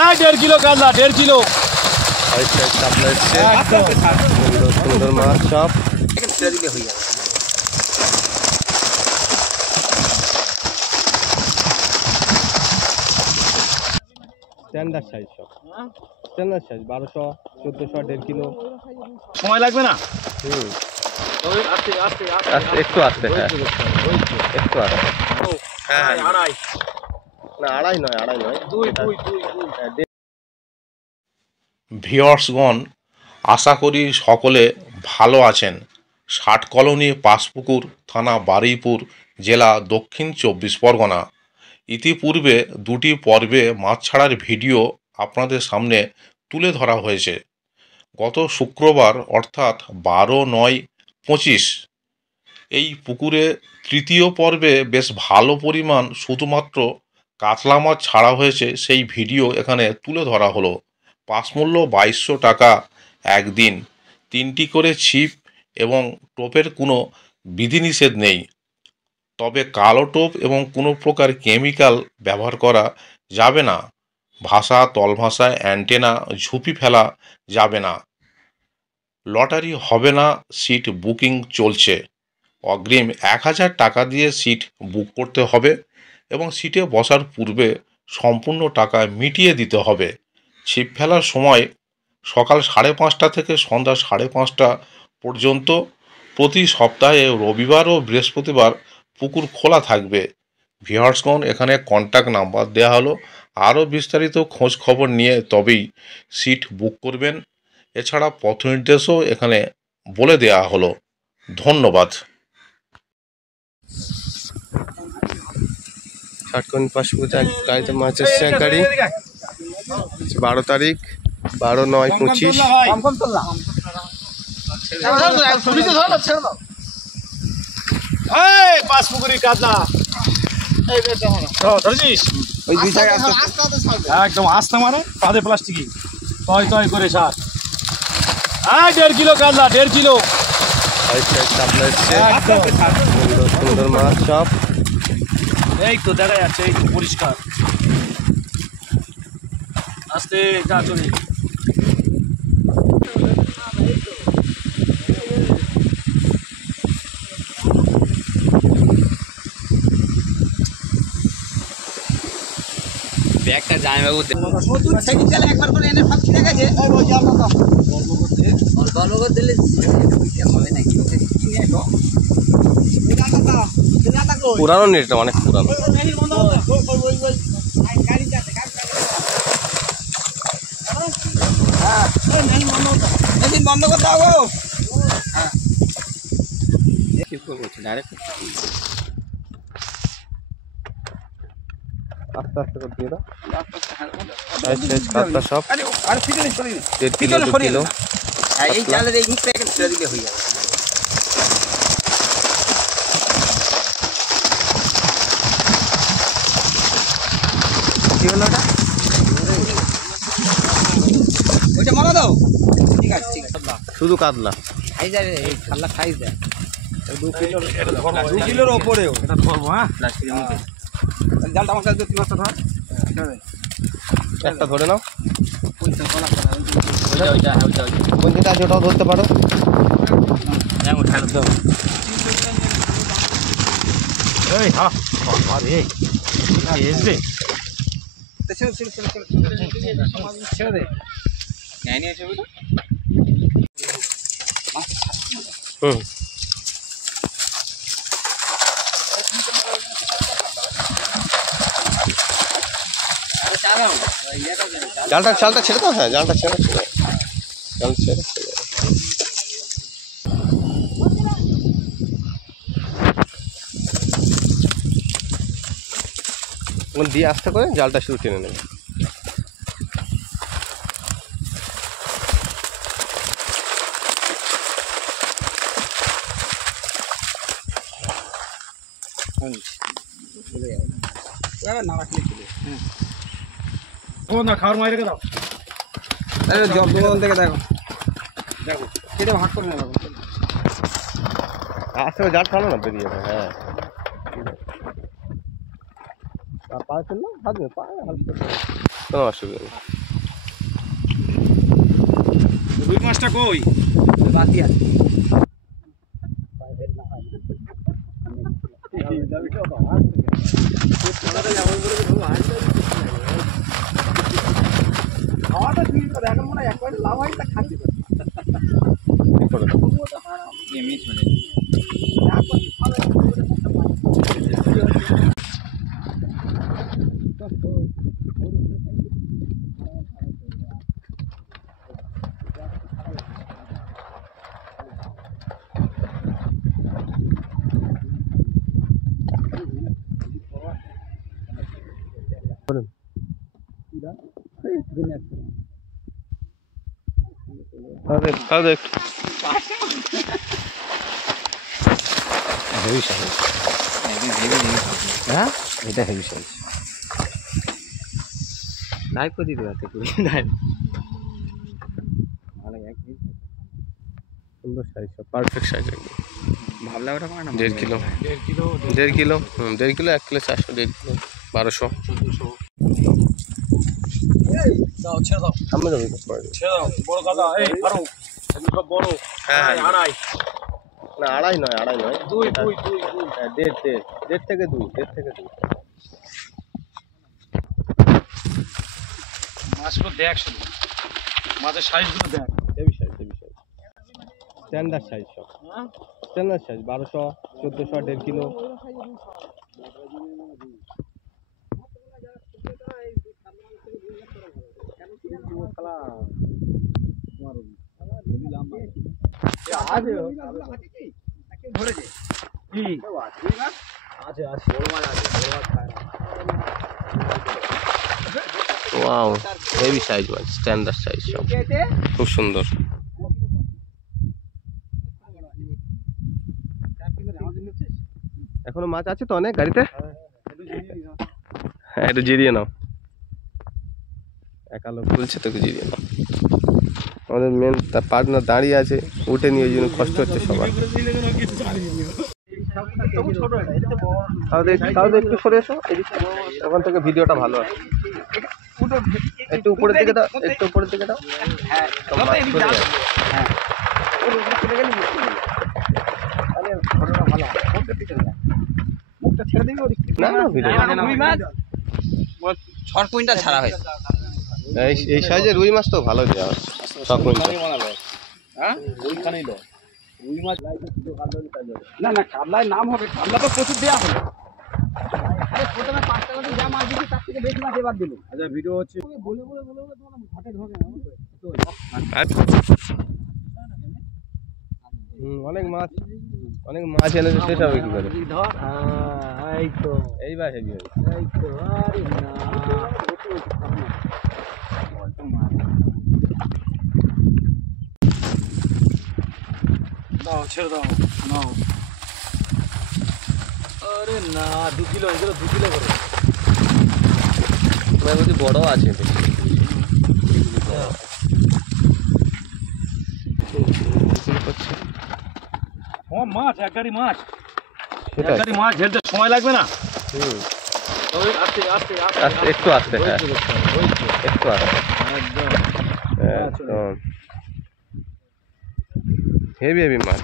1.5 kilo কাতলা, 1.5 kilo. সুন্দর মাছ সব স্ট্যান্ডার্ড সাইজ, সব স্ট্যান্ডার্ড সাইজ 1200, 1400, 1.5 কিলো। সময় লাগবে না? একটু আসতে, হ্যাঁ একটু আসতে। না আড়াই নয়, 2.5। ভিউয়ার্সগণ, আশা করি সকলে ভালো আছেন। ষাট কলোনি, পাঁচপুকুর থানা, বারুইপুর জেলা, দক্ষিণ 24 পরগনা। ইতিপূর্বে দুটি পর্বে মাছ ছাড়ার ভিডিও আপনাদের সামনে তুলে ধরা হয়েছে। গত শুক্রবার অর্থাৎ 12/9/25 এই পুকুরে তৃতীয় পর্বে বেশ ভালো পরিমাণ শুধুমাত্র কাতলা মাছ ছাড়া হয়েছে, সেই ভিডিও এখানে তুলে ধরা হলো। পাস মূল্য 2200 টাকা একদিন। 3টি করে ছিপ এবং টোপের কোনো বিধিনিষেধ নেই, তবে কালো টোপ এবং কোনো প্রকার কেমিক্যাল ব্যবহার করা যাবে না। ভাষা, তলভাষায় অ্যান্টেনা, ঝুপি ফেলা যাবে না। লটারি হবে না, সিট বুকিং চলছে। অগ্রিম 1000 টাকা দিয়ে সিট বুক করতে হবে এবং সিটে বসার পূর্বে সম্পূর্ণ টাকা মিটিয়ে দিতে হবে। ছিপ ফেলার সময় সকাল 5:30 থেকে সন্ধ্যা 5:30 পর্যন্ত। প্রতি সপ্তাহে রবিবার ও বৃহস্পতিবার পুকুর খোলা থাকবে। ভিউয়ার্সগণ, এখানে কন্ট্যাক্ট নাম্বার দেওয়া হলো। আরও বিস্তারিত খোঁজ খবর নিয়ে তবেই সিট বুক করবেন। এছাড়া পথ নির্দেশও এখানে বলে দেওয়া হলো। ধন্যবাদ। ষাটকোণ পাঁচপুকুর গাড়িতে মাছ এসছে, এক গাড়ি। 12 তারিখ, 12/9/25। পাঁচপুকুরি কাতলা ধরেছিস? একদম আস্তে মারে, কাঁধে প্লাস্টিকি তয় তয় করে সার। 1.5 কিলো কাতলা, 1.5 কিলো। সুন্দর মাছ সব এই তো দেখা যাচ্ছে, এই তো পরিষ্কার। আস্তে যা চলে। ব্যাগটা জামাইবাবু একবার করে এনে ভাবছি না গেছে গল্প দিলে হবে নাকি? পুরানো নেটটা, অনেক পুরানো। বন্ধ করতে হবে। আস্তে আস্তে করে দিয়ে দাও। কাতলা সব 1.5 কিলো, 2 কিলো। এই জালের এই মুখটা ছেড়ে দিলে হয়ে যাবে। কি হলো ওটা? ওইটা মারা দাও। ঠিক আছে, ঠিক আছে। শুধু কাতলা সাইজ আছে, এই কাতলা সাইজ দেয় 2 কিলোর ওপরেও এটা ধরবো। হ্যাঁ, প্লাস্টিকের মধ্যে জালটা আমার কাছে 3 মাসটা ধর। একটা ধরে নাও। ওইটা কোনটা আছে ওটাও ধরতে পারো। এই হ্যাঁ আরে এসবে ছেড়ে দে। নেয় নিয়ে এসে বুঝো। জালটা ছেড়ে দাও। হ্যাঁ, জালটা ছেড়ে জাল ছেড়ে দিয়ে আস্তে করে জালটা শুধু টেনে নেবে। না খাওয়ার মাই রেখে দাও। জল থেকে দেখো দেখো কেটে ভাগ করে নেবো। আস্তে করে জাল টানো না, বেরিয়ে যাবে। হ্যাঁ, পা ফেললো হাত নেই পা হালকা কোনো অসুবিধা নেই। রুই মাছটা কই? বাতি আছে। খাওয়াটা ঠিক করে এখন মনে হয় একবার লাভ হয় তা খাচ্ছি ঠিক করে দাও। এমনি চলে তাহলে একটু হেভি সাইজ। হ্যাঁ এটা হেভি সাইজ। লাইভ করে দিতে পারতে পুরো লাইভ। ভালো একদম সুন্দর সাইজ, পারফেক্ট সাইজ একদম। ভাবলা ওটা করে না 1.5 kilo 1.5 kilo 1.5 kilo 1 kilo 400 1.5 kilo 1200 দাও ছেড়ে দাও সামনে যাবে তো পরে। ছেড়ে দাও বড় গাদা এই আরো এগুলো সব বড় হ্যাঁ, হ্যাঁ। আড়াই না আড়াই নয় দুই এটা- দুই দুই দুই হ্যাঁ, দেড় থেকে দুই মাছগুলো দেখ শুধু মাছের সাইজগুলো দেখ হেভি সাইজ স্ট্যান্ডার্ড সাইজ সব হ্যাঁ স্ট্যান্ডার্ড সাইজ 1200 1400 1.5 কিলো। আছে ওয়াও হেভি সাইজ মাছ, স্ট্যান্ডার্ড সাইজ সব খুব সুন্দর। এখনো মাছ আছে তো অনেক গাড়িতে। হ্যাঁ একটু জিরিয়ে নাও, একা লোক বলছে তোকে জিরিয়ে নাও। আমাদের মেন পার্টনার দাঁড়িয়ে আছে, উঠে নিয়ে ওই জন্য কষ্ট হচ্ছে সবার। তাহলে একটু সরে এসো এদিকে, ওখান থেকে ভিডিওটা ভালো আছে। একটু উপরের দিকে দাও, একটু উপরের দিকে দাও। সব মাছ চলে যাবে। না না ভিডিও 6 কুইন্টাল ছাড়া হয়েছে। এই সাইজের রুই মাছ তো ভালো দেওয়া হয় 6 কুইন্টাল। হ্যাঁ ওইখানেই লো রুই মাছ না না কাবলায় নাম হবে, কাবলা তো প্রচুর দেওয়া হলো। প্রথমে 5 টাকা দিয়ে যা মাছ দিচ্ছি তার থেকে বেশি মাছ এবার দিল। আচ্ছা ভিডিও হচ্ছে বলে তোমার ঘাটে ঢোকে না। অনেক মাছ এনেছে, শেষ হবে কি করে? এই তো এইবার হেভি হবে। এই তো আরে না দাও ছেড়ে দাও নাও আরে না 2 কিলো এগুলো 2 কিলো করে তোমার বলছি বড় আছে ও মাছ এক গাড়ি মাছ সেটাই। এক গাড়ি মাছ ঝেলতে সময় লাগবে না হুম, তবে আস্তে আস্তে আস্তে একটু আস্তে, হ্যাঁ একটু আস্তে একদম একদম হেভি মাছ।